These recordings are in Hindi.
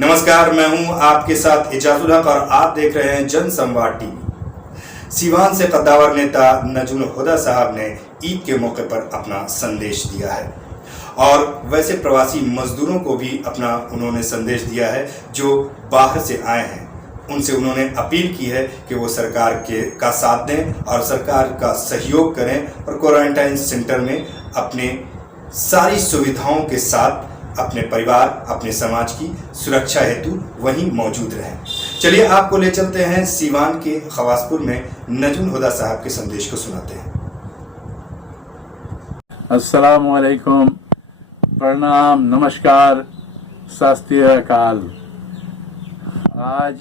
नमस्कार, मैं हूं आपके साथ इजाजुल हक और आप देख रहे हैं जन संवाद टीवी। सीवान से कद्दावर नेता नजुल हुदा साहब ने ईद के मौके पर अपना संदेश दिया है और वैसे प्रवासी मजदूरों को भी अपना उन्होंने संदेश दिया है जो बाहर से आए हैं। उनसे उन्होंने अपील की है कि वो सरकार का साथ दें और सरकार का सहयोग करें और क्वारंटाइन सेंटर में अपने सारी सुविधाओं के साथ अपने परिवार, अपने समाज की सुरक्षा हेतु वहीं मौजूद रहें। चलिए आपको ले चलते हैं सीवान के खवासपुर में नजुल हुदा साहब के संदेश को सुनाते हैं। अस्सलामु अलैकुम, प्रणाम, नमस्कार, सत श्री अकाल। आज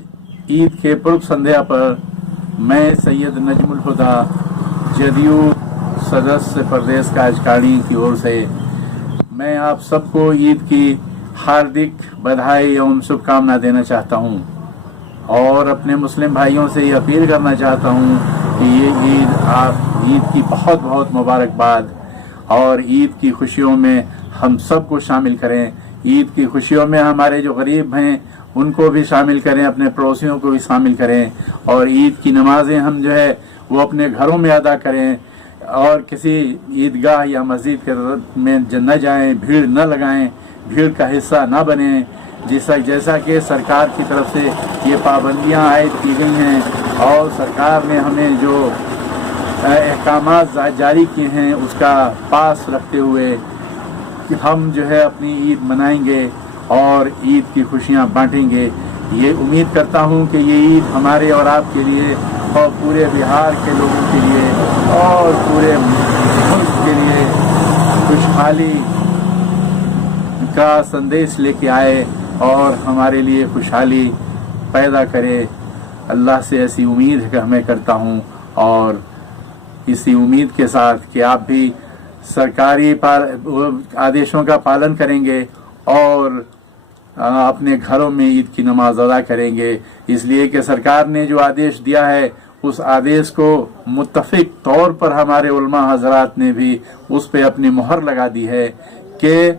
ईद के पूर्व संध्या पर मैं सैयद नजमुल हुदा, जदयू सदस्य प्रदेश कार्यकारिणी की ओर से मैं आप सबको ईद की हार्दिक बधाई एवं शुभकामना देना चाहता हूं और अपने मुस्लिम भाइयों से ये अपील करना चाहता हूं कि ये ईद की बहुत बहुत मुबारकबाद और ईद की खुशियों में हम सबको शामिल करें। ईद की खुशियों में हमारे जो गरीब हैं उनको भी शामिल करें, अपने पड़ोसियों को भी शामिल करें और ईद की नमाजें हम जो है वो अपने घरों में अदा करें और किसी ईदगाह या मस्जिद के में न जाएं, भीड़ न लगाएं, भीड़ का हिस्सा न बने। जैसा कि सरकार की तरफ से ये पाबंदियां आयद की गई हैं और सरकार ने हमें जो अहकामात जारी किए हैं उसका पास रखते हुए कि हम जो है अपनी ईद मनाएंगे और ईद की खुशियां बांटेंगे। ये उम्मीद करता हूं कि ये ईद हमारे और आपके लिए और पूरे बिहार के लोगों के लिए और पूरे मुल्क के लिए खुशहाली का संदेश लेके आए और हमारे लिए खुशहाली पैदा करे। अल्लाह से ऐसी उम्मीद मैं करता हूं और इसी उम्मीद के साथ कि आप भी सरकारी आदेशों का पालन करेंगे और अपने घरों में ईद की नमाज अदा करेंगे। इसलिए कि सरकार ने जो आदेश दिया है उस आदेश को मुत्तफिक तौर पर हमारे उलमा हजरात ने भी उस पे अपनी मोहर लगा दी है कि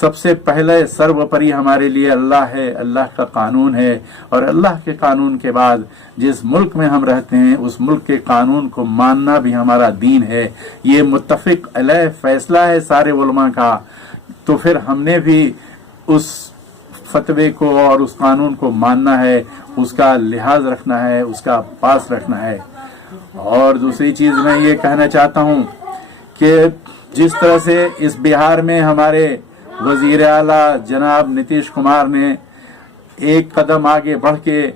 सबसे पहले सर्वोपरि हमारे लिए अल्लाह है, अल्लाह का कानून है और अल्लाह के कानून के बाद जिस मुल्क में हम रहते हैं उस मुल्क के कानून को मानना भी हमारा दीन है। ये मुत्तफिक अलैह फैसला है सारे उलमा का। तो फिर हमने भी उस फतवे को और उस कानून को मानना है, उसका लिहाज रखना है, उसका पास रखना है। और दूसरी चीज मैं ये कहना चाहता हूँ कि जिस तरह से इस बिहार में हमारे वजीर आला जनाब नीतीश कुमार ने एक कदम आगे बढ़ के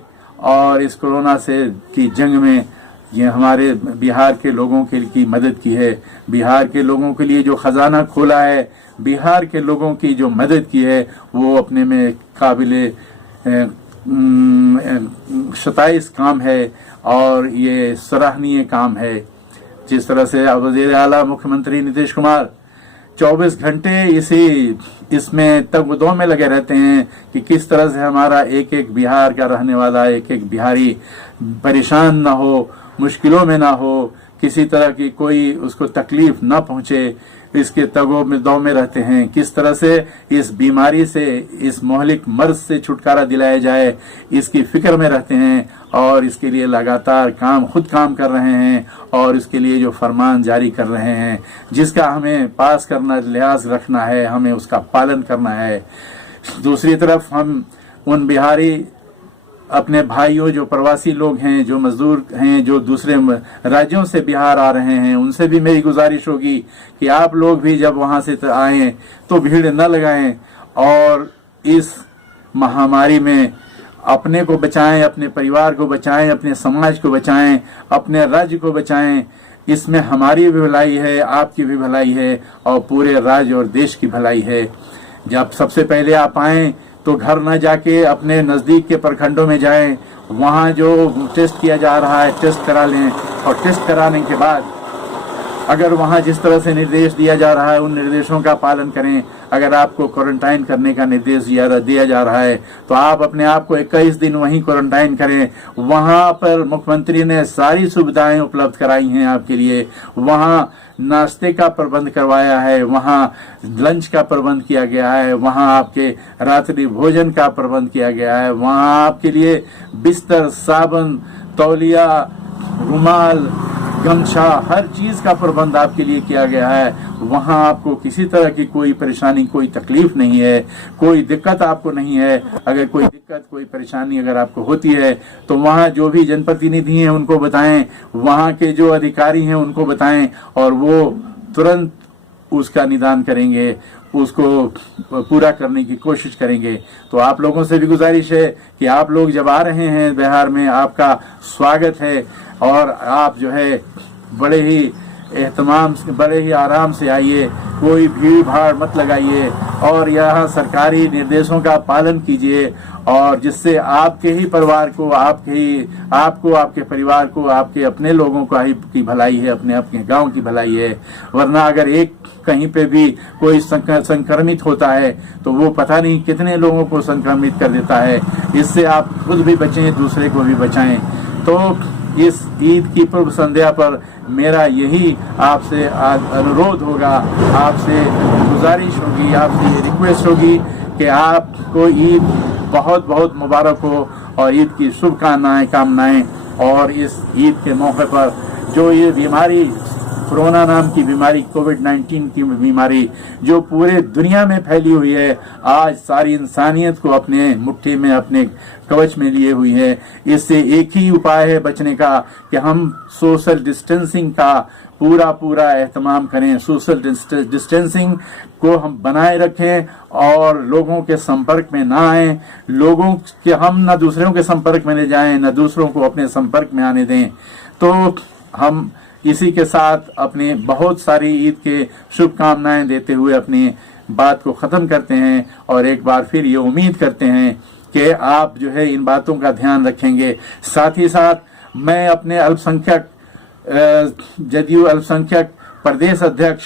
और इस कोरोना से की जंग में ये हमारे बिहार के लोगों की मदद की है, बिहार के लोगों के लिए जो खजाना खोला है, बिहार के लोगों की जो मदद की है वो अपने में काबिले शताइश काम है और ये सराहनीय काम है। जिस तरह से वज़ीर आला मुख्यमंत्री नीतीश कुमार 24 घंटे इसमें तगदो में लगे रहते हैं कि किस तरह से हमारा एक एक बिहार का रहने वाला एक एक बिहारी परेशान ना हो, मुश्किलों में ना हो, किसी तरह की कोई उसको तकलीफ ना पहुंचे, इसके तगो में दो में रहते हैं। किस तरह से इस बीमारी से, इस मोहलिक मर्ज से छुटकारा दिलाया जाए इसकी फिक्र में रहते हैं और इसके लिए लगातार खुद काम कर रहे हैं और इसके लिए जो फरमान जारी कर रहे हैं जिसका हमें पास करना, लिहाज रखना है, हमें उसका पालन करना है। दूसरी तरफ हम उन बिहारी अपने भाइयों जो प्रवासी लोग हैं, जो मजदूर हैं, जो दूसरे राज्यों से बिहार आ रहे हैं, उनसे भी मेरी गुजारिश होगी कि आप लोग भी जब वहां से आएं तो भीड़ न लगाएं और इस महामारी में अपने को बचाएं, अपने परिवार को बचाएं, अपने समाज को बचाएं, अपने राज्य को बचाएं। इसमें हमारी भी भलाई है, आपकी भी भलाई है और पूरे राज्य और देश की भलाई है। जब सबसे पहले आप आएं तो घर न जाके अपने नजदीक के प्रखंडों में जाएं, वहां जो टेस्ट किया जा रहा है टेस्ट करा लें और टेस्ट कराने के बाद अगर वहाँ जिस तरह से निर्देश दिया जा रहा है उन निर्देशों का पालन करें। अगर आपको क्वारंटाइन करने का निर्देश दिया जा रहा है तो आप अपने आप को 21 दिन वहीं क्वारंटाइन करें। वहाँ पर मुख्यमंत्री ने सारी सुविधाएं उपलब्ध कराई हैं आपके लिए। वहाँ नाश्ते का प्रबंध करवाया है, वहाँ लंच का प्रबंध किया गया है, वहाँ आपके रात्रि भोजन का प्रबंध किया गया है, वहाँ आपके लिए बिस्तर, साबुन, तौलिया, रुमाल, गमछा, हर चीज का प्रबंध आपके लिए किया गया है। वहाँ आपको किसी तरह की कोई परेशानी, कोई तकलीफ नहीं है, कोई दिक्कत आपको नहीं है। अगर कोई दिक्कत, कोई परेशानी अगर आपको होती है तो वहाँ जो भी जनप्रतिनिधि हैं उनको बताएं, वहाँ के जो अधिकारी हैं उनको बताएं और वो तुरंत उसका निदान करेंगे, उसको पूरा करने की कोशिश करेंगे। तो आप लोगों से भी गुजारिश है कि आप लोग जब आ रहे हैं बिहार में, आपका स्वागत है और आप जो है बड़े ही एहतमाम, बड़े ही आराम से आइए, कोई भीड़ भाड़ मत लगाइए और यहाँ सरकारी निर्देशों का पालन कीजिए और जिससे आपके ही परिवार को, आपको, आपके परिवार को, आपके अपने लोगों की भलाई है, अपने गांव की भलाई है। वरना अगर एक कहीं पे भी कोई संक्रमित होता है तो वो पता नहीं कितने लोगों को संक्रमित कर देता है। इससे आप खुद भी बचें, दूसरे को भी बचाएं। तो इस ईद की पूर्व संध्या पर मेरा यही आपसे अनुरोध होगा, आपसे गुजारिश होगी, आपसे रिक्वेस्ट होगी कि आपको ईद बहुत बहुत मुबारक हो और ईद की कामनाएं। और इस ईद के मौके पर जो ये बीमारी, कोरोना नाम की बीमारी, कोविड-19 की बीमारी जो पूरे दुनिया में फैली हुई है, आज सारी इंसानियत को अपने मुट्ठी में, अपने कवच में लिए हुई है। इससे एक ही उपाय है बचने का कि हम सोशल डिस्टेंसिंग का पूरा एहतमाम करें। सोशल डिस्टेंसिंग को हम बनाए रखें और लोगों के संपर्क में ना आए, लोगों के हम ना दूसरों के संपर्क में ले जाएं, ना दूसरों को अपने संपर्क में आने दें। तो हम इसी के साथ अपनी बहुत सारी ईद के शुभकामनाएं देते हुए अपनी बात को खत्म करते हैं और एक बार फिर ये उम्मीद करते हैं कि आप जो है इन बातों का ध्यान रखेंगे। साथ ही साथ मैं अपने अल्पसंख्यक जदयू अल्पसंख्यक प्रदेश अध्यक्ष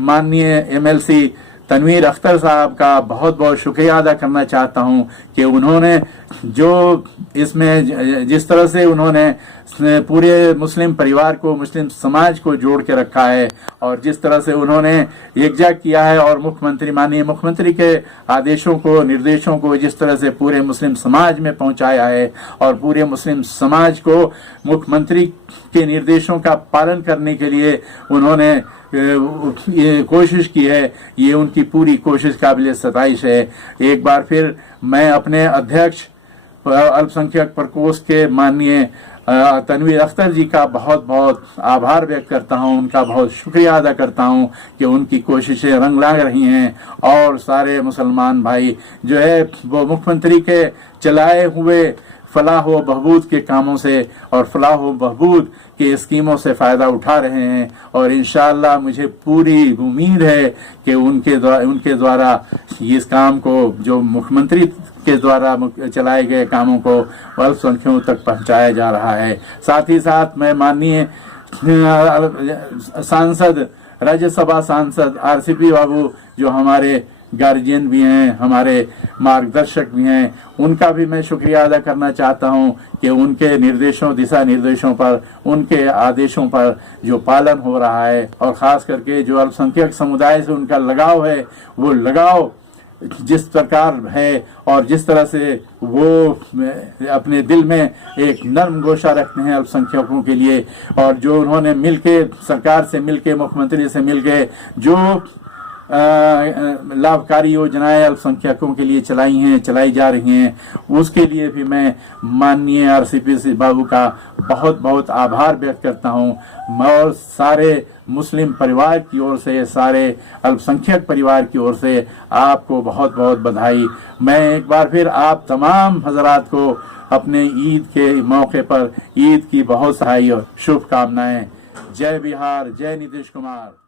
माननीय MLC तनवीर अख्तर साहब का बहुत बहुत शुक्रिया अदा करना चाहता हूं कि उन्होंने जो इसमें जिस तरह से उन्होंने पूरे मुस्लिम परिवार को, मुस्लिम समाज को जोड़ के रखा है और जिस तरह से उन्होंने एकजुट किया है और माननीय मुख्यमंत्री के आदेशों को, निर्देशों को जिस तरह से पूरे मुस्लिम समाज में पहुंचाया है और पूरे मुस्लिम समाज को मुख्यमंत्री के निर्देशों का पालन करने के लिए उन्होंने ये कोशिश की है, ये उनकी पूरी कोशिश काबिल सताइश है। एक बार फिर मैं अपने अध्यक्ष अल्पसंख्यक प्रकोष्ठ के माननीय तनवीर अख्तर जी का बहुत बहुत आभार व्यक्त करता हूं, उनका बहुत शुक्रिया अदा करता हूं कि उनकी कोशिशें रंग ला रही हैं और सारे मुसलमान भाई जो है वो मुख्यमंत्री के चलाए हुए फलाह व बहबूद के कामों से और फलाह व बहबूद के स्कीमों से फायदा उठा रहे हैं और इंशाअल्लाह मुझे पूरी उम्मीद है कि उनके द्वारा इस काम को, जो मुख्यमंत्री के द्वारा चलाए गए कामों को अल्पसंख्यकों तक पहुंचाया जा रहा है। साथ ही साथ मैं माननीय सांसद, राज्यसभा सांसद RCP बाबू जो हमारे गार्जियन भी हैं, हमारे मार्गदर्शक भी हैं, उनका भी मैं शुक्रिया अदा करना चाहता हूं कि उनके निर्देशों, दिशा निर्देशों पर, उनके आदेशों पर जो पालन हो रहा है और खास करके जो अल्पसंख्यक समुदाय से उनका लगाव है, वो लगाव जिस प्रकार है और जिस तरह से वो अपने दिल में एक नर्म गोशा रखते हैं अल्पसंख्यकों के लिए और जो उन्होंने मिलके, सरकार से मिलके, मुख्यमंत्री से मिलके जो लाभकारी योजनाएं अल्पसंख्यकों के लिए चलाई जा रही हैं, उसके लिए भी मैं माननीय RCP बाबू का बहुत बहुत आभार व्यक्त करता हूं और सारे मुस्लिम परिवार की ओर से, सारे अल्पसंख्यक परिवार की ओर से आपको बहुत बहुत बधाई। मैं एक बार फिर आप तमाम हजरात को अपने ईद के मौके पर ईद की बहुत सारी शुभकामनाएं। जय बिहार, जय नीतीश कुमार।